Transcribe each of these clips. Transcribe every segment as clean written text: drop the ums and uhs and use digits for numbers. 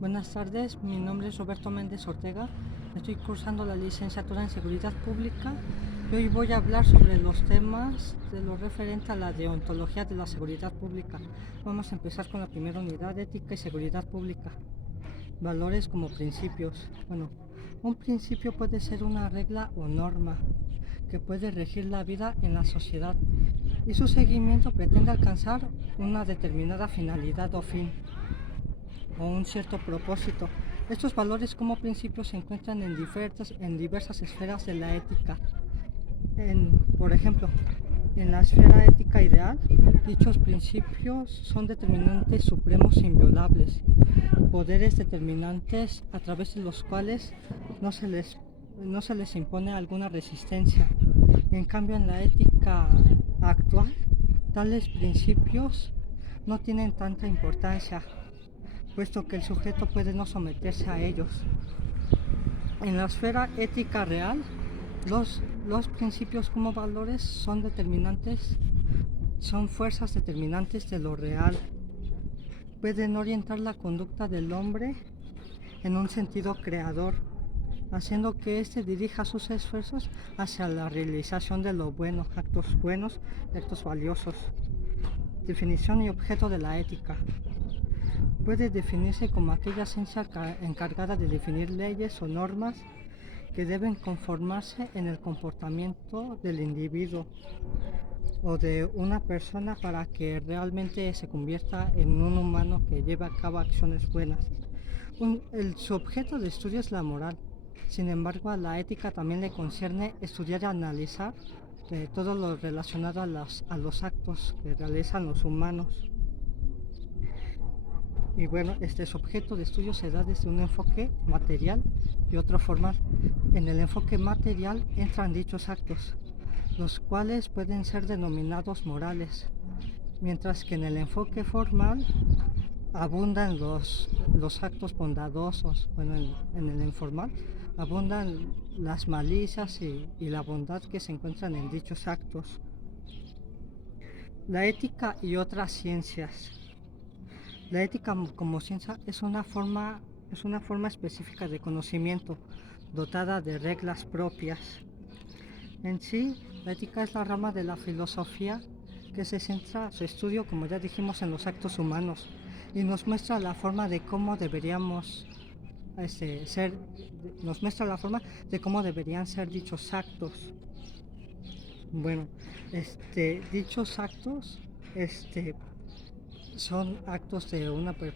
Buenas tardes, mi nombre es Roberto Méndez Ortega, estoy cursando la licenciatura en Seguridad Pública y hoy voy a hablar sobre los temas de lo referente a la deontología de la seguridad pública. Vamos a empezar con la primera unidad, ética y seguridad pública. Valores como principios. Un principio puede ser una regla o norma que puede regir la vida en la sociedad y su seguimiento pretende alcanzar una determinada finalidad o fin o un cierto propósito. Estos valores como principios se encuentran en diversas esferas de la ética. Por ejemplo, en la esfera ética ideal, dichos principios son determinantes supremos e inviolables, poderes determinantes a través de los cuales no se les impone alguna resistencia. En cambio, en la ética actual, tales principios no tienen tanta importancia, puesto que el sujeto puede no someterse a ellos. En la esfera ética real, los principios como valores son fuerzas determinantes de lo real. Pueden orientar la conducta del hombre en un sentido creador, haciendo que éste dirija sus esfuerzos hacia la realización de lo bueno, actos buenos y actos valiosos. Definición y objeto de la ética. Puede definirse como aquella ciencia encargada de definir leyes o normas que deben conformarse en el comportamiento del individuo o de una persona para que realmente se convierta en un humano que lleve a cabo acciones buenas. Su objeto de estudio es la moral. Sin embargo, a la ética también le concierne estudiar y analizar todo lo relacionado a los actos que realizan los humanos. Y su objeto de estudio se da desde un enfoque material y otro formal. En el enfoque material entran dichos actos, los cuales pueden ser denominados morales, mientras que en el enfoque formal abundan los actos bondadosos. En el informal abundan las malicias y la bondad que se encuentran en dichos actos. La ética y otras ciencias. La ética como ciencia es una forma específica de conocimiento, dotada de reglas propias. En sí, la ética es la rama de la filosofía que se centra su estudio, como ya dijimos, en los actos humanos y nos muestra la forma de cómo deberíamos deberían ser dichos actos. Dichos actos son actos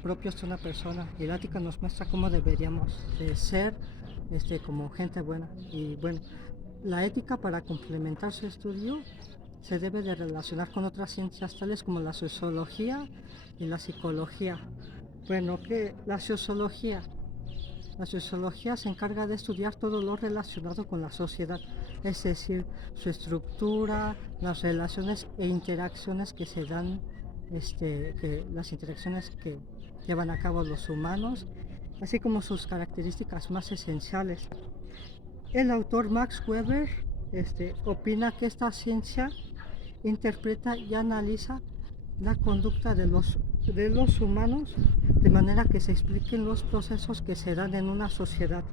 propios de una persona, y la ética nos muestra cómo deberíamos ser como gente buena. Y la ética, para complementar su estudio, se debe de relacionar con otras ciencias tales como la sociología y la psicología. La sociología se encarga de estudiar todo lo relacionado con la sociedad, es decir, su estructura, las relaciones e interacciones que se dan, las interacciones que llevan a cabo los humanos, así como sus características más esenciales. El autor Max Weber opina que esta ciencia interpreta y analiza la conducta de los humanos de manera que se expliquen los procesos que se dan en una sociedad.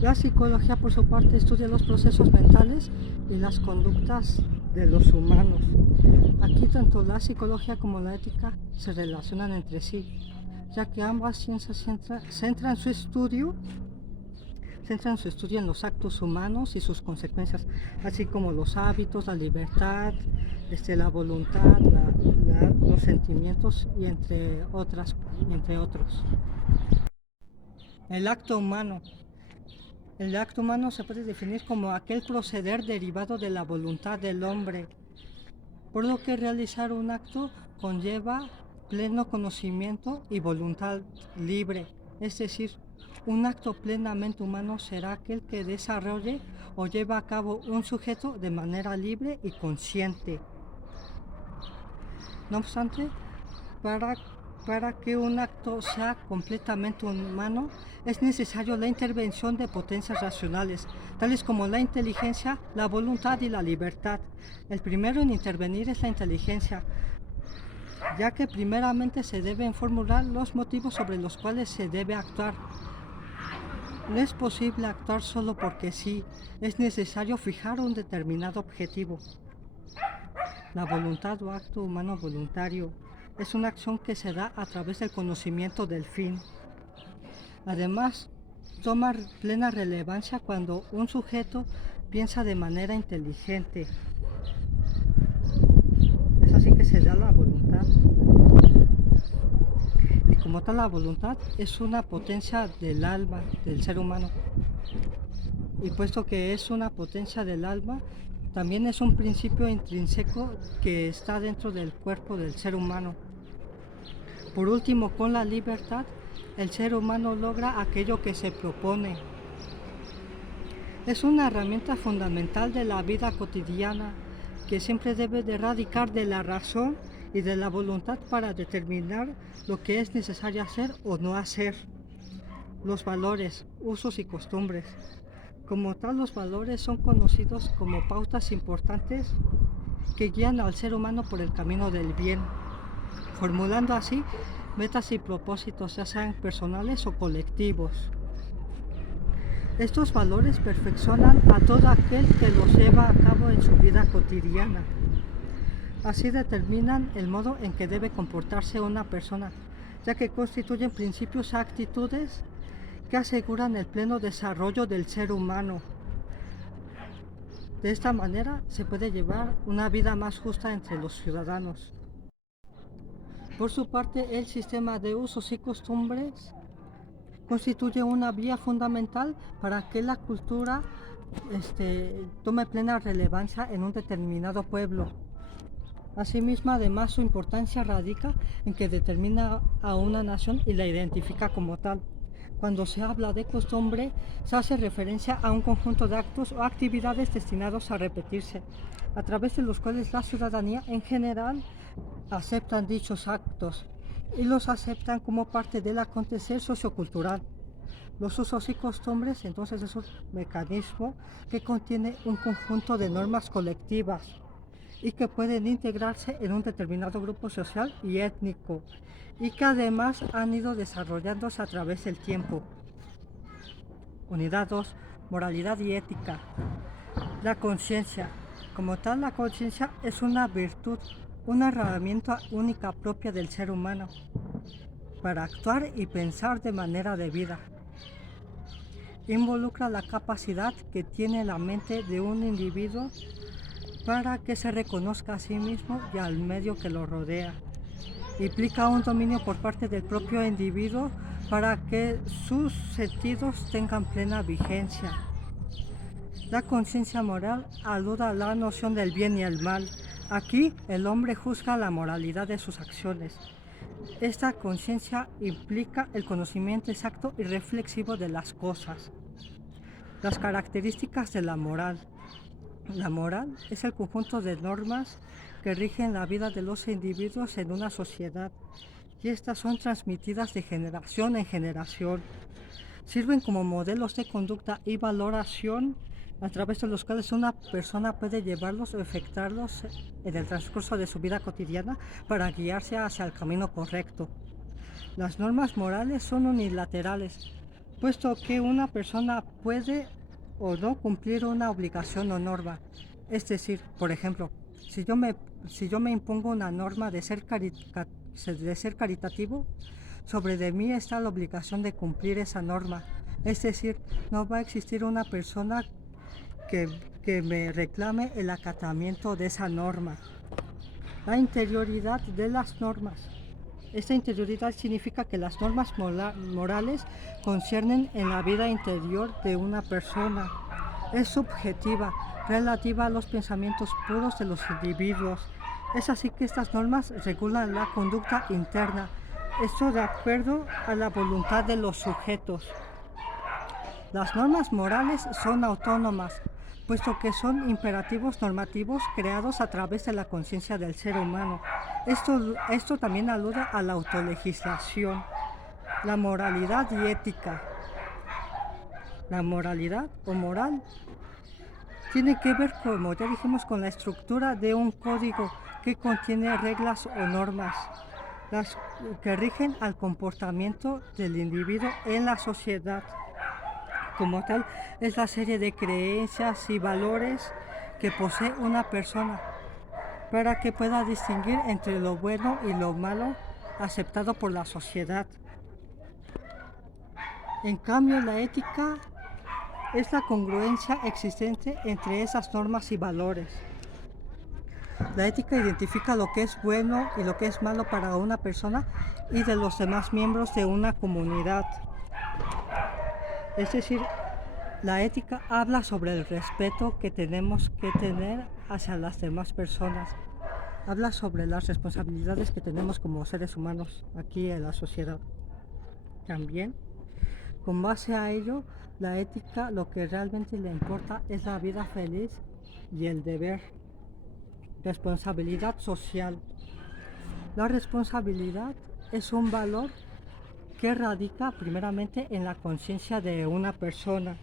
La psicología, por su parte, estudia los procesos mentales y las conductas de los humanos. Aquí tanto la psicología como la ética se relacionan entre sí, ya que ambas ciencias centran su estudio en los actos humanos y sus consecuencias, así como los hábitos, la libertad, la voluntad, los sentimientos y entre otros. El acto humano. El acto humano se puede definir como aquel proceder derivado de la voluntad del hombre, por lo que realizar un acto conlleva pleno conocimiento y voluntad libre, es decir, un acto plenamente humano será aquel que desarrolle o lleva a cabo un sujeto de manera libre y consciente. No obstante, para que un acto sea completamente humano, es necesario la intervención de potencias racionales, tales como la inteligencia, la voluntad y la libertad. El primero en intervenir es la inteligencia, ya que primeramente se deben formular los motivos sobre los cuales se debe actuar. No es posible actuar solo porque sí, es necesario fijar un determinado objetivo. La voluntad o acto humano voluntario es una acción que se da a través del conocimiento del fin. Además, toma plena relevancia cuando un sujeto piensa de manera inteligente. Es así que se da la voluntad. Y como tal, la voluntad es una potencia del alma, del ser humano. Y puesto que es una potencia del alma, también es un principio intrínseco que está dentro del cuerpo del ser humano. Por último, con la libertad, el ser humano logra aquello que se propone. Es una herramienta fundamental de la vida cotidiana que siempre debe de radicar de la razón y de la voluntad para determinar lo que es necesario hacer o no hacer. Los valores, usos y costumbres. Como tal, los valores son conocidos como pautas importantes que guían al ser humano por el camino del bien, formulando así metas y propósitos, ya sean personales o colectivos. Estos valores perfeccionan a todo aquel que los lleva a cabo en su vida cotidiana. Así determinan el modo en que debe comportarse una persona, ya que constituyen principios y actitudes que aseguran el pleno desarrollo del ser humano. De esta manera se puede llevar una vida más justa entre los ciudadanos. Por su parte, el sistema de usos y costumbres constituye una vía fundamental para que la cultura tome plena relevancia en un determinado pueblo. Asimismo, además, su importancia radica en que determina a una nación y la identifica como tal. Cuando se habla de costumbre, se hace referencia a un conjunto de actos o actividades destinados a repetirse, a través de los cuales la ciudadanía en general aceptan dichos actos y los aceptan como parte del acontecer sociocultural. Los usos y costumbres, entonces, es un mecanismo que contiene un conjunto de normas colectivas y que pueden integrarse en un determinado grupo social y étnico, y que además han ido desarrollándose a través del tiempo. Unidad 2. Moralidad y ética. La conciencia. Como tal, la conciencia es una virtud, una herramienta única propia del ser humano para actuar y pensar de manera debida. Involucra la capacidad que tiene la mente de un individuo para que se reconozca a sí mismo y al medio que lo rodea. Implica un dominio por parte del propio individuo para que sus sentidos tengan plena vigencia. La conciencia moral alude a la noción del bien y el mal. Aquí el hombre juzga la moralidad de sus acciones. Esta conciencia implica el conocimiento exacto y reflexivo de las cosas. Las características de la moral. La moral es el conjunto de normas que rigen la vida de los individuos en una sociedad, y estas son transmitidas de generación en generación. Sirven como modelos de conducta y valoración a través de los cuales una persona puede llevarlos o efectuarlos en el transcurso de su vida cotidiana para guiarse hacia el camino correcto. Las normas morales son unilaterales, puesto que una persona puede o no cumplir una obligación o norma. Es decir, por ejemplo, si yo me impongo una norma de ser caritativo, sobre de mí está la obligación de cumplir esa norma. Es decir, no va a existir una persona que me reclame el acatamiento de esa norma. La interioridad de las normas. Esta interioridad significa que las normas morales conciernen en la vida interior de una persona. Es subjetiva, relativa a los pensamientos puros de los individuos. Es así que estas normas regulan la conducta interna, esto de acuerdo a la voluntad de los sujetos. Las normas morales son autónomas, puesto que son imperativos normativos creados a través de la conciencia del ser humano. Esto también alude a la autolegislación. La moralidad y ética. La moralidad o moral tiene que ver, como ya dijimos, con la estructura de un código que contiene reglas o normas las que rigen al comportamiento del individuo en la sociedad. Como tal, es la serie de creencias y valores que posee una persona para que pueda distinguir entre lo bueno y lo malo aceptado por la sociedad. En cambio, la ética es la congruencia existente entre esas normas y valores. La ética identifica lo que es bueno y lo que es malo para una persona y de los demás miembros de una comunidad. Es decir, la ética habla sobre el respeto que tenemos que tener hacia las demás personas. Habla sobre las responsabilidades que tenemos como seres humanos aquí en la sociedad. También, con base a ello, la ética lo que realmente le importa es la vida feliz y el deber. Responsabilidad social. La responsabilidad es un valor que radica primeramente en la conciencia de una persona,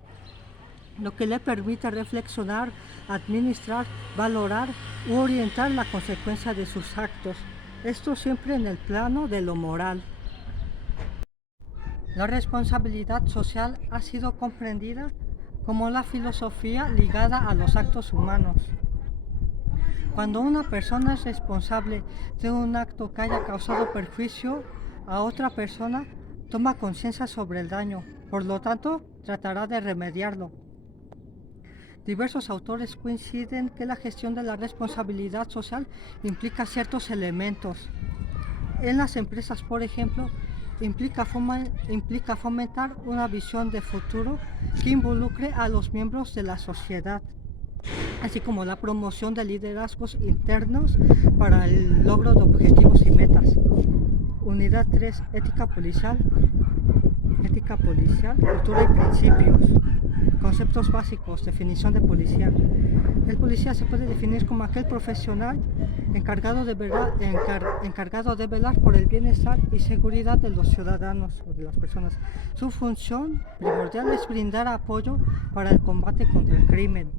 lo que le permite reflexionar, administrar, valorar u orientar la consecuencia de sus actos. Esto siempre en el plano de lo moral. La responsabilidad social ha sido comprendida como la filosofía ligada a los actos humanos. Cuando una persona es responsable de un acto que haya causado perjuicio a otra persona, toma conciencia sobre el daño, por lo tanto, tratará de remediarlo. Diversos autores coinciden que la gestión de la responsabilidad social implica ciertos elementos. En las empresas, por ejemplo, implica fomentar una visión de futuro que involucre a los miembros de la sociedad, así como la promoción de liderazgos internos para el logro de objetivos y metas. Unidad 3, ética policial, cultura y principios. Conceptos básicos, definición de policía. El policía se puede definir como aquel profesional encargado de velar por el bienestar y seguridad de los ciudadanos o de las personas. Su función primordial es brindar apoyo para el combate contra el crimen,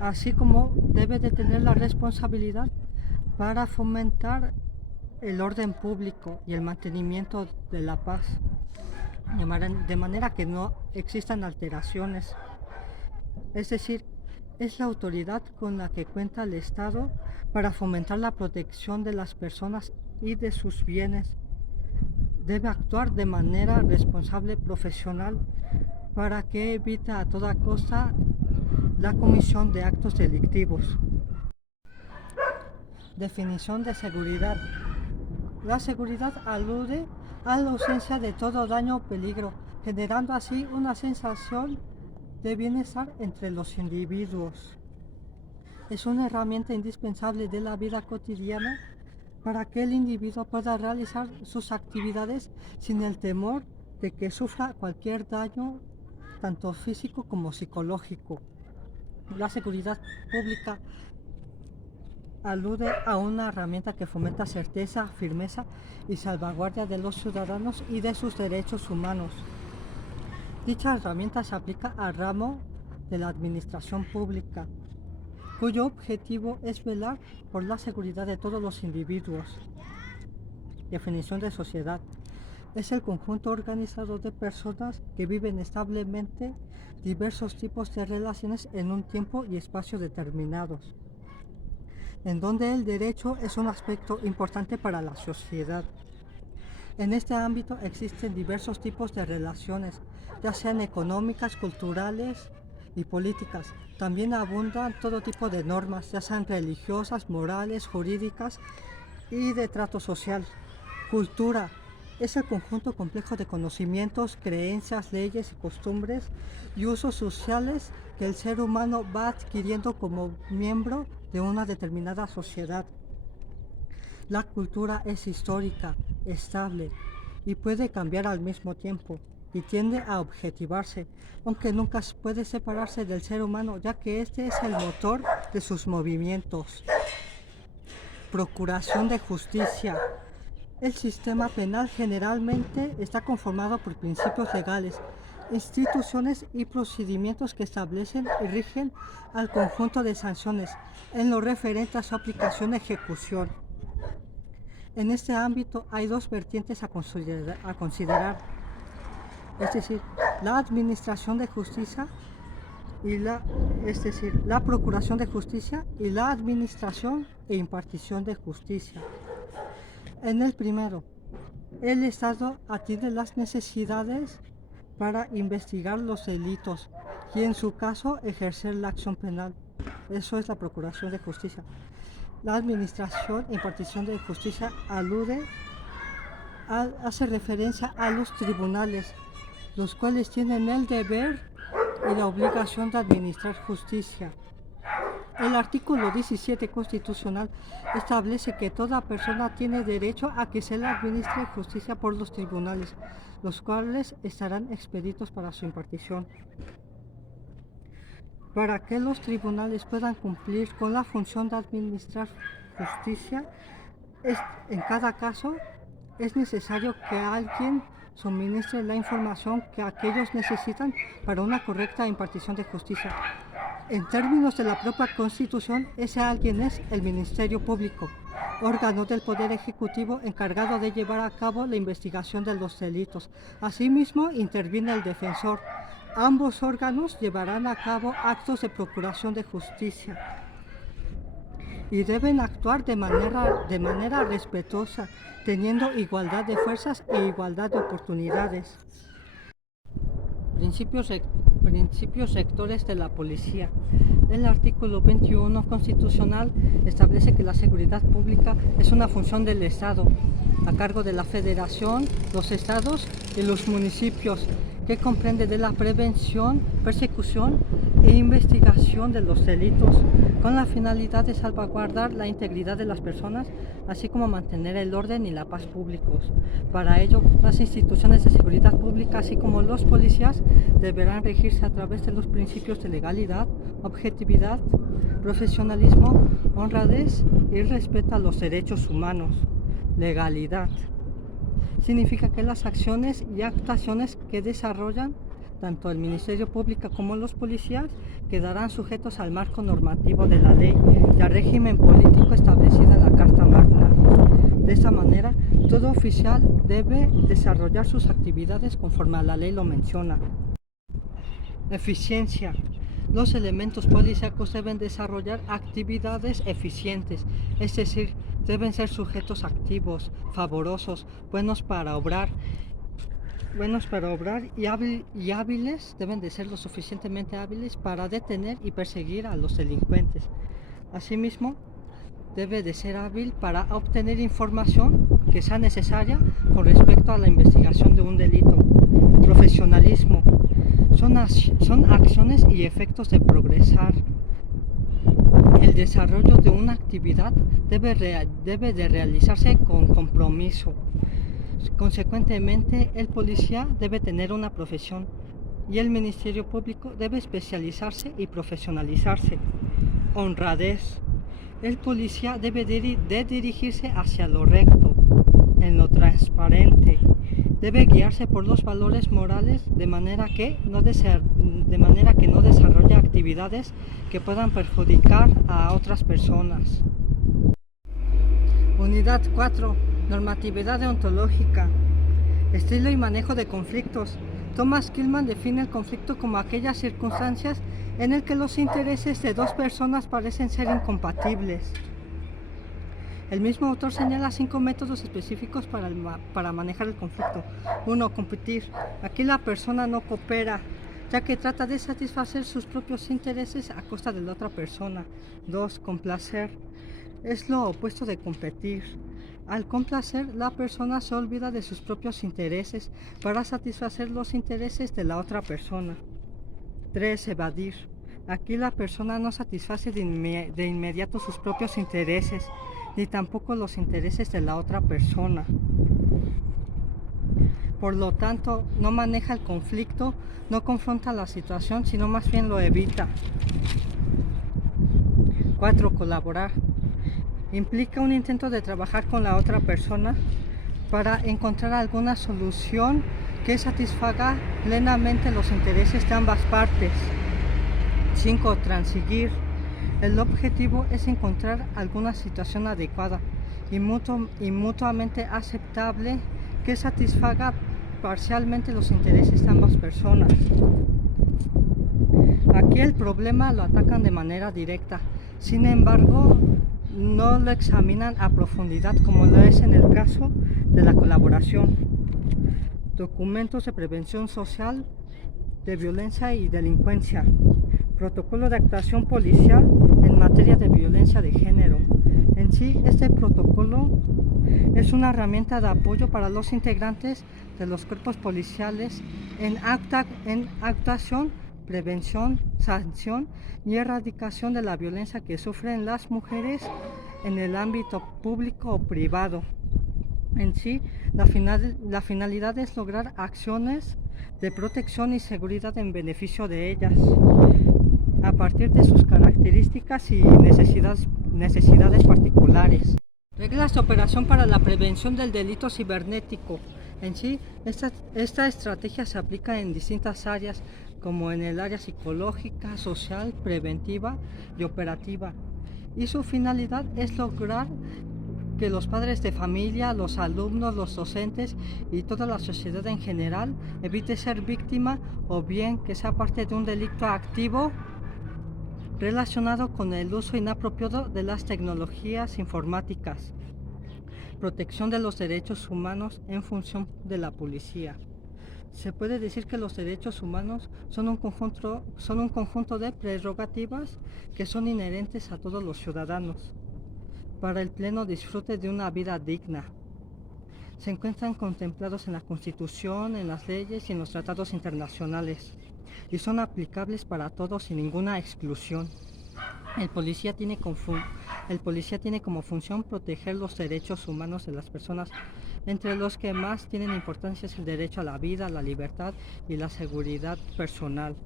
así como debe de tener la responsabilidad para fomentar el orden público y el mantenimiento de la paz, de manera que no existan alteraciones. Es decir, es la autoridad con la que cuenta el Estado para fomentar la protección de las personas y de sus bienes. Debe actuar de manera responsable, profesional, para que evite a toda costa la comisión de actos delictivos. Definición de seguridad. La seguridad alude a la ausencia de todo daño o peligro, generando así una sensación de bienestar entre los individuos. Es una herramienta indispensable de la vida cotidiana para que el individuo pueda realizar sus actividades sin el temor de que sufra cualquier daño, tanto físico como psicológico. La seguridad pública alude a una herramienta que fomenta certeza, firmeza y salvaguardia de los ciudadanos y de sus derechos humanos. Dicha herramienta se aplica al ramo de la administración pública, cuyo objetivo es velar por la seguridad de todos los individuos. Definición de sociedad. Es el conjunto organizado de personas que viven establemente diversos tipos de relaciones en un tiempo y espacio determinados, en donde el derecho es un aspecto importante para la sociedad. En este ámbito existen diversos tipos de relaciones, ya sean económicas, culturales y políticas. También abundan todo tipo de normas, ya sean religiosas, morales, jurídicas y de trato social. Cultura es el conjunto complejo de conocimientos, creencias, leyes y costumbres y usos sociales que el ser humano va adquiriendo como miembro de una determinada sociedad. La cultura es histórica, estable y puede cambiar al mismo tiempo y tiende a objetivarse, aunque nunca puede separarse del ser humano, ya que este es el motor de sus movimientos. Procuración de justicia. El sistema penal generalmente está conformado por principios legales instituciones y procedimientos que establecen y rigen al conjunto de sanciones en lo referente a su aplicación y ejecución. En este ámbito hay dos vertientes a considerar, es decir, la administración de justicia y la procuración de justicia y la administración e impartición de justicia. En el primero, el Estado atiende las necesidades para investigar los delitos y en su caso ejercer la acción penal. Eso es la procuración de justicia. La administración e impartición de justicia hace referencia a los tribunales, los cuales tienen el deber y la obligación de administrar justicia. El artículo 17 constitucional establece que toda persona tiene derecho a que se le administre justicia por los tribunales, los cuales estarán expeditos para su impartición. Para que los tribunales puedan cumplir con la función de administrar justicia, en cada caso es necesario que alguien suministre la información que aquellos necesitan para una correcta impartición de justicia. En términos de la propia Constitución, ese alguien es el Ministerio Público, órgano del Poder Ejecutivo encargado de llevar a cabo la investigación de los delitos. Asimismo, interviene el defensor. Ambos órganos llevarán a cabo actos de procuración de justicia y deben actuar de manera respetuosa, teniendo igualdad de fuerzas e igualdad de oportunidades. Principios rectores de la policía. El artículo 21 constitucional establece que la seguridad pública es una función del Estado, a cargo de la Federación, los estados y los municipios, que comprende de la prevención, persecución e investigación de los delitos, con la finalidad de salvaguardar la integridad de las personas, así como mantener el orden y la paz públicos. Para ello, las instituciones de seguridad pública, así como los policías, deberán regirse a través de los principios de legalidad, objetividad, profesionalismo, honradez y respeto a los derechos humanos. Legalidad significa que las acciones y actuaciones que desarrollan tanto el Ministerio Público como los policías quedarán sujetos al marco normativo de la ley y al régimen político establecido en la Carta Magna. De esta manera, todo oficial debe desarrollar sus actividades conforme a la ley lo menciona. Eficiencia. Los elementos policíacos deben desarrollar actividades eficientes, es decir, deben ser sujetos activos, favorosos, buenos para obrar y hábiles, deben de ser lo suficientemente hábiles para detener y perseguir a los delincuentes. Asimismo, debe de ser hábil para obtener información que sea necesaria con respecto a la investigación de un delito. Profesionalismo. Son acciones y efectos de progresar. El desarrollo de una actividad debe de realizarse con compromiso. Consecuentemente, el policía debe tener una profesión y el Ministerio Público debe especializarse y profesionalizarse. Honradez. El policía debe de dirigirse hacia lo recto, en lo transparente. Debe guiarse por los valores morales de manera que no desarrolle actividades que puedan perjudicar a otras personas. Unidad 4. Normatividad deontológica. Estilo y manejo de conflictos. Thomas Kilmann define el conflicto como aquellas circunstancias en el que los intereses de dos personas parecen ser incompatibles. El mismo autor señala 5 métodos específicos para manejar el conflicto. 1. Competir. Aquí la persona no coopera, ya que trata de satisfacer sus propios intereses a costa de la otra persona. 2. Complacer. Es lo opuesto de competir. Al complacer, la persona se olvida de sus propios intereses para satisfacer los intereses de la otra persona. 3. Evadir. Aquí la persona no satisface de inmediato sus propios intereses, ni tampoco los intereses de la otra persona. Por lo tanto, no maneja el conflicto, no confronta la situación, sino más bien lo evita. 4. Colaborar. Implica un intento de trabajar con la otra persona para encontrar alguna solución que satisfaga plenamente los intereses de ambas partes. 5. Transigir. El objetivo es encontrar alguna situación adecuada y mutuamente aceptable que satisfaga parcialmente los intereses de ambas personas. Aquí el problema lo atacan de manera directa, sin embargo no lo examinan a profundidad como lo es en el caso de la colaboración. Documentos de prevención social de violencia y delincuencia. Protocolo de actuación policial en materia de violencia de género. En sí, este protocolo es una herramienta de apoyo para los integrantes de los cuerpos policiales en actuación, prevención, sanción y erradicación de la violencia que sufren las mujeres en el ámbito público o privado. En sí, la finalidad es lograr acciones de protección y seguridad en beneficio de ellas, a partir de sus características y necesidades particulares. Reglas de operación para la prevención del delito cibernético. En sí, esta estrategia se aplica en distintas áreas, como en el área psicológica, social, preventiva y operativa. Y su finalidad es lograr que los padres de familia, los alumnos, los docentes y toda la sociedad en general evite ser víctima o bien que sea parte de un delito activo relacionado con el uso inapropiado de las tecnologías informáticas. Protección de los derechos humanos en función de la policía. Se puede decir que los derechos humanos son un conjunto de prerrogativas que son inherentes a todos los ciudadanos para el pleno disfrute de una vida digna. Se encuentran contemplados en la Constitución, en las leyes y en los tratados internacionales y son aplicables para todos sin ninguna exclusión. El policía tiene como función proteger los derechos humanos de las personas, entre los que más tienen importancia es el derecho a la vida, a la libertad y la seguridad personal.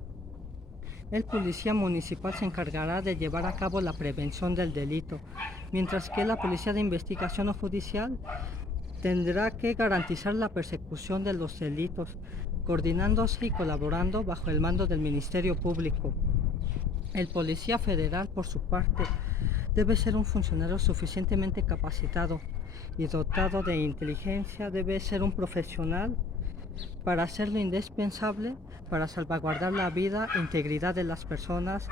El policía municipal se encargará de llevar a cabo la prevención del delito, mientras que la policía de investigación o judicial tendrá que garantizar la persecución de los delitos, coordinándose y colaborando bajo el mando del Ministerio Público. El policía federal, por su parte, debe ser un funcionario suficientemente capacitado y dotado de inteligencia, debe ser un profesional para hacer lo indispensable para salvaguardar la vida e integridad de las personas,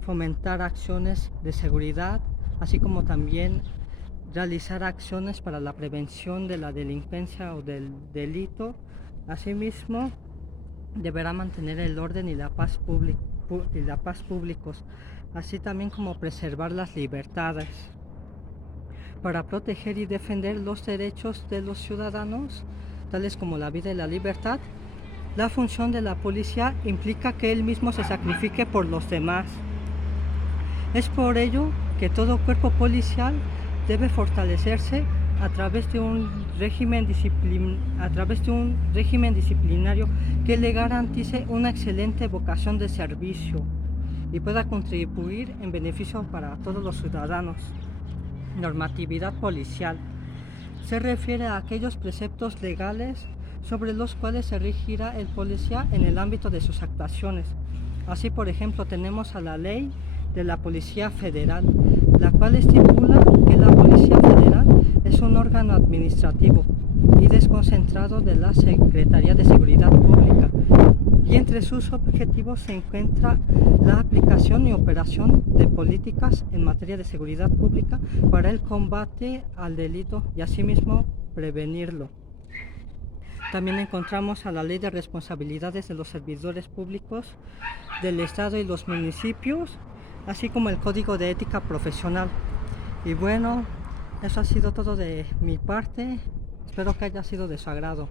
fomentar acciones de seguridad, así como también realizar acciones para la prevención de la delincuencia o del delito. Asimismo, deberá mantener el orden y la paz públicos, así también como preservar las libertades. Para proteger y defender los derechos de los ciudadanos, tales como la vida y la libertad, la función de la policía implica que él mismo se sacrifique por los demás. Es por ello que todo cuerpo policial debe fortalecerse a través de un régimen disciplinario que le garantice una excelente vocación de servicio y pueda contribuir en beneficio para todos los ciudadanos. Normatividad policial. Se refiere a aquellos preceptos legales sobre los cuales se regirá el policía en el ámbito de sus actuaciones. Así, por ejemplo, tenemos a la Ley de la Policía Federal, la cual estipula que la Policía Federal es un órgano administrativo y desconcentrado de la Secretaría de Seguridad Pública, y entre sus objetivos se encuentra la aplicación y operación de políticas en materia de seguridad pública para el combate al delito y asimismo prevenirlo. También encontramos a la Ley de Responsabilidades de los Servidores Públicos del Estado y los municipios, así como el Código de Ética Profesional. Y bueno, eso ha sido todo de mi parte. Espero que haya sido de su agrado.